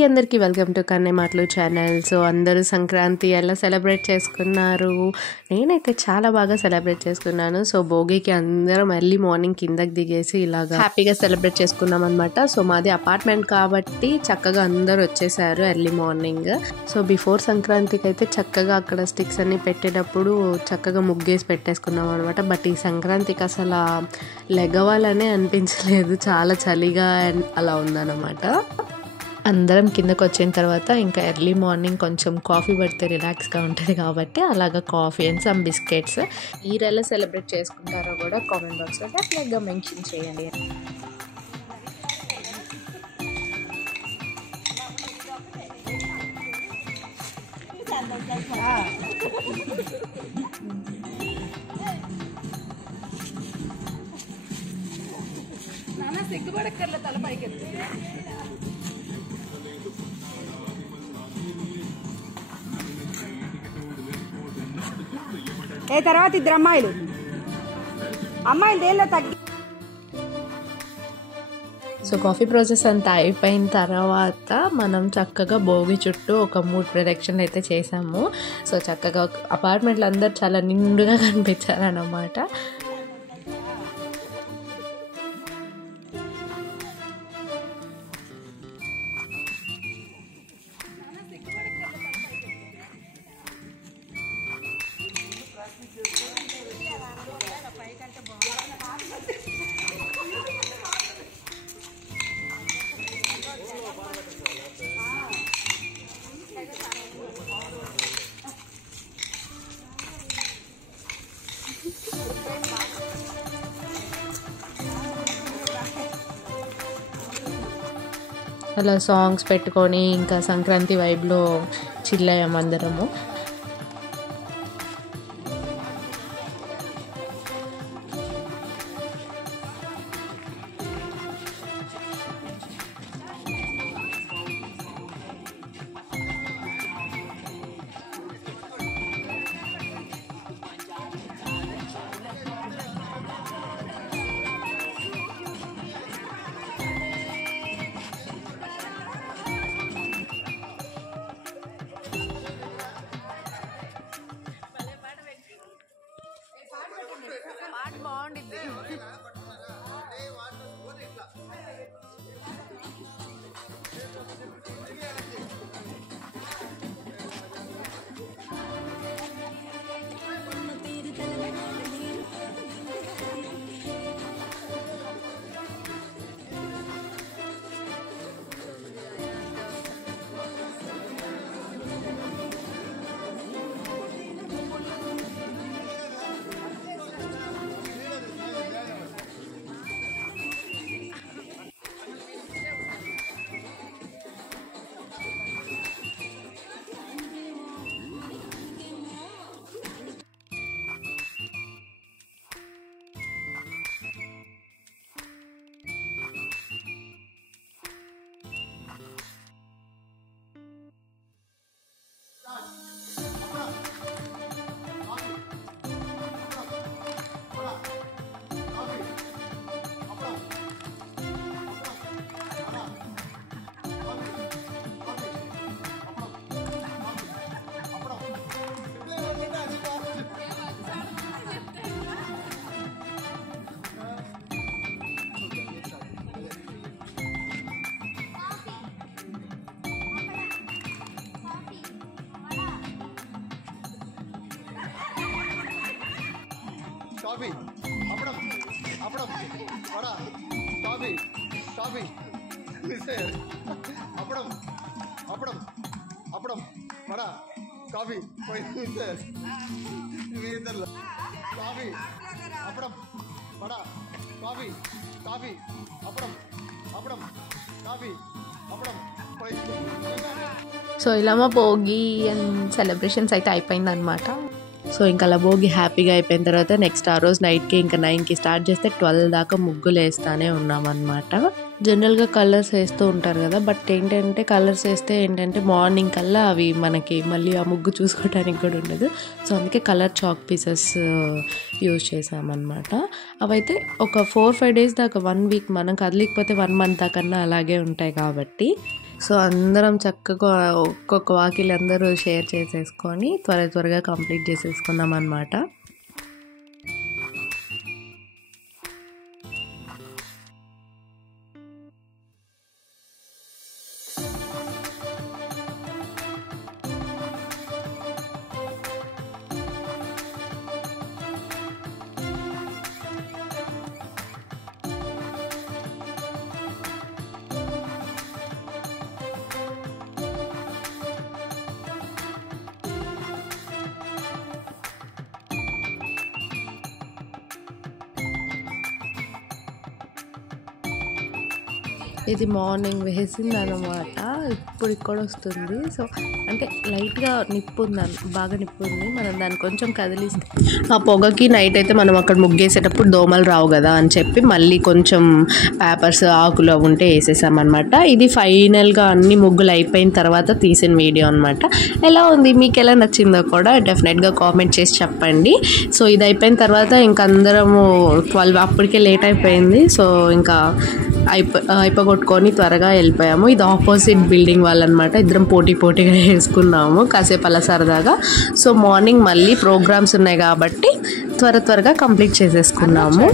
అందరికీ welcome to కన్నె మాటలు channel. So అందరూ సంక్రాంతి ఎలా సెలబ్రేట్ చేసుకున్నారు? నేనైతే చాలా బాగా సెలబ్రేట్ చేసుకున్నాను. సో భోగికి అందరం ఎర్లీ మార్నింగ్ కిందకి దిగేసి ఇలాగా హ్యాపీగా సెలబ్రేట్ చేసుకున్నాం అనమాట. సో మాది అపార్ట్మెంట్ కాబట్టి చక్కగా అందరూ వచ్చేసారు ఎర్లీ మార్నింగ్. సో బిఫోర్ సంక్రాంతికి అయితే చక్కగా అక్కడ స్టిక్స్ అన్ని పెట్టేటప్పుడు చక్కగా ముగ్గేసి పెట్టేసుకున్నాం అనమాట. బట్ ఈ సంక్రాంతికి అసలు లెగవాలనే అనిపించలేదు, చాలా చలిగా అలా ఉందన్నమాట. అందరం కిందకు వచ్చిన తర్వాత ఇంకా ఎర్లీ మార్నింగ్ కొంచెం కాఫీ పడితే రిలాక్స్గా ఉంటుంది కాబట్టి అలాగా కాఫీ అండ్ సమ్ బిస్కెట్స్. మీరు ఎలా సెలబ్రేట్ చేసుకుంటారో కూడా కామెంట్ బాక్స్లో డెఫినెట్గా మెన్షన్ చేయండి. సిగ్గుపడక్కర్లే, తల పైకెత్తి. తర్వాత ఇద్దరు అమ్మాయిలు దేనిలో తగ్గి. సో కాఫీ ప్రాసెస్ అంతా అయిపోయిన తర్వాత మనం చక్కగా భోగి చుట్టూ ఒక 3 ప్రదక్షిణలు అయితే చేసాము. సో చక్కగా అపార్ట్మెంట్లు అందరు చాలా నిండుగా కనిపించారన్నమాట. అలా సాంగ్స్ పెట్టుకొని ఇంకా సంక్రాంతి వైబ్లో చిల్ అయ్యాము అందరము. కాఫీ అప్పడం అప్పడం వడ కాఫీ కాఫీ అప్పడం అప్పడం అప్పడం వడ కాఫీ ఇద్దరు కాఫీ అప్పడం వడ కాఫీ కాఫీ అప్పడం అప్పడం కాఫీ అప్పడం. సో ఇలా మా భోగి అండ్ సెలబ్రేషన్స్ అయితే అయిపోయిందనమాట. సో ఇంకా అలా భోగి హ్యాపీగా అయిపోయిన తర్వాత నెక్స్ట్ ఆ రోజు నైట్కి ఇంకా 9కి స్టార్ట్ చేస్తే 12 దాకా ముగ్గులు వేస్తూనే ఉన్నామన్నమాట. జనరల్గా కలర్స్ వేస్తూ ఉంటారు కదా, బట్ ఏంటంటే కలర్స్ వేస్తే ఏంటంటే మార్నింగ్ కల్లా అవి మనకి మళ్ళీ ఆ ముగ్గు చూసుకోవడానికి కూడా ఉండదు. సో అందుకే కలర్ చాక్ పీసెస్ యూజ్ చేసామన్నమాట. అవైతే ఒక 4-5 డేస్ దాకా 1 వీక్ మనం కదలికపోతే 1 మంత్ దాకన్నా అలాగే ఉంటాయి కాబట్టి సో అందరం చక్కగా ఒక్కొక్క వాకిలి అందరూ షేర్ చేసేసుకొని త్వరగా కంప్లీట్ చేసేసుకున్నాం అన్నమాట. ఇది మార్నింగ్ వేసింది అన్నమాట. ఇప్పుడు ఇక్కడ వస్తుంది. సో అంటే లైట్గా నిప్పు ఉంది, బాగా నిప్పు ఉంది. మనం దాన్ని కొంచెం కదిలిస్తే ఆ పొగకి నైట్ అయితే మనం అక్కడ ముగ్గేసేటప్పుడు దోమలు రావు కదా అని చెప్పి మళ్ళీ కొంచెం పేపర్స్ ఆకులు ఉంటే వేసేసామన్నమాట. ఇది ఫైనల్గా అన్ని ముగ్గులు అయిపోయిన తర్వాత తీసిన వీడియో అనమాట. ఎలా ఉంది, మీకు ఎలా నచ్చిందో కూడా డెఫినెట్గా కామెంట్ చేసి చెప్పండి. సో ఇది అయిపోయిన తర్వాత ఇంకా అందరము 12 అప్పటికే లేట్ అయిపోయింది. సో ఇంకా అయిపోగొట్టుకొని త్వరగా వెళ్ళిపోయాము. ఇది ఆపోజిట్ బిల్డింగ్ వాళ్ళనమాట. ఇద్దరం పోటీగా వేసుకున్నాము కాసేపు అలా సరదాగా. సో మార్నింగ్ మళ్ళీ ప్రోగ్రామ్స్ ఉన్నాయి కాబట్టి త్వరగా కంప్లీట్ చేసేసుకున్నాము.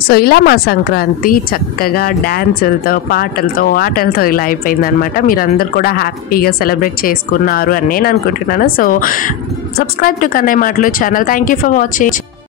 సో ఇలా మా సంక్రాంతి చక్కగా డ్యాన్సులతో పాటలతో ఆటలతో ఇలా అయిపోయిందనమాట. మీరందరూ కూడా హ్యాపీగా సెలబ్రేట్ చేసుకున్నారు అని నేను అనుకుంటున్నాను. సో సబ్స్క్రైబ్ టు కన్నయ్య మాటలు channel. Thank you for watching.